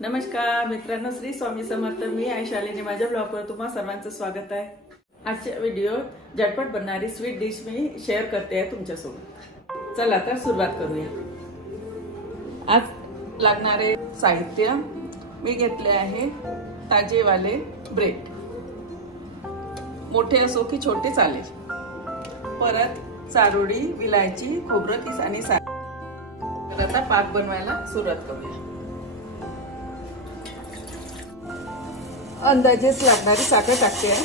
नमस्कार मित्रांनो, श्री स्वामी समर्थ। मी आहे शालिनी। माझ्या ब्लॉगवर तुम्हा सर्वांचं स्वागत आहे। आजच्या व्हिडिओत झटपट बनणारी स्वीट डिश मी शेअर करते आहे तुमच्यासोबत। चला तर सुरुवात करूया। आज लागणारे साहित्य मी घेतले आहे ताजेवाले ब्रेड, मोठे असो की छोटे चालेल। परत चारोळी, विलायची, खोबरं किस आणि साखर। आता पाक बनवायला सुरुवात करूया। अंदाजेच लागणारी साखर टाकते आहे।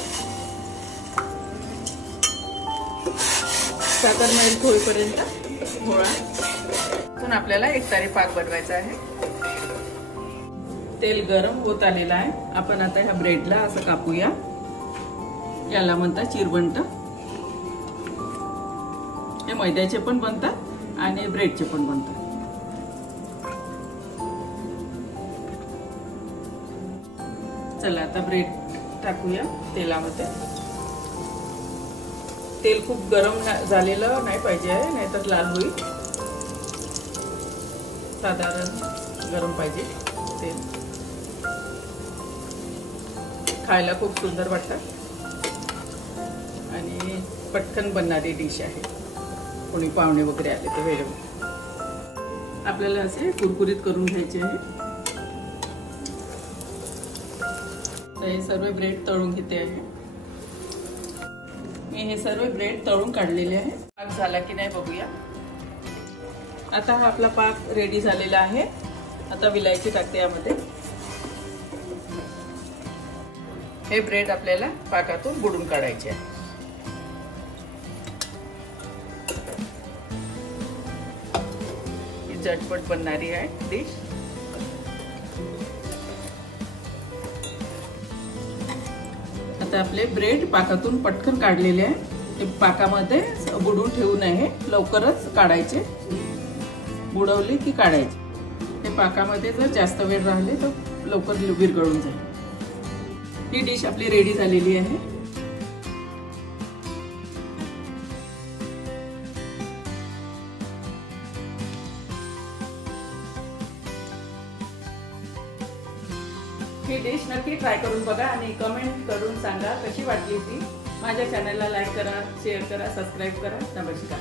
साखर मेल्ट होईपर्यंत घोळा। आपल्याला एकतारी पाक बनवायचा आहे। तेल गरम होत आलेलं आहे। आपण आता ह्या ब्रेडला असं कापूया। याला म्हणतात चिरबंट। हे मैद्याचे पण बनतात आणि ब्रेडचे पण बनतात। चला आता ब्रेड टाकूया तेलामध्ये। तेल खूप गरम झालेलं नाही पाहिजे आहे, नाहीतर लाल होईल। साधारण गरम पाहिजे तेल। खायला खूप सुंदर वाटतं आणि पटकन बनणारी डिश आहे। कोणी पाहुणे वगैरे आले तर वेळेवर आपल्याला असे कुरकुरीत करून घ्यायचे आहे। हे सर्व ब्रेड तळून घेते आहे मी। हे सर्व ब्रेड तळून काढलेले आहे। पाक झाला की नाही बघूया। आता हा आपला पाक रेडी झालेला आहे। आता विलायची टाकते यामध्ये। हे ब्रेड आपल्याला पाकातून बुडून काढायचे आहे। ही झटपट बनणारी आहे डिश। आता आपले ब्रेड पाकातून पटकन काढलेले आहे। ते पाकामध्ये बुडवून ठेवू नये, लवकरच काढायचे। बुडवले की काढायचे। हे पाकामध्ये जर जास्त वेळ राहिले तर लवकर विरघळून जाईल। ही डिश आपली रेडी झालेली आहे। ही डिश नक्की ट्राय करून बघा आणि कमेंट करून सांगा कशी वाटली ती। माझ्या चॅनलला लाईक करा, शेअर करा, सबस्क्राईब करा। नमस्कार।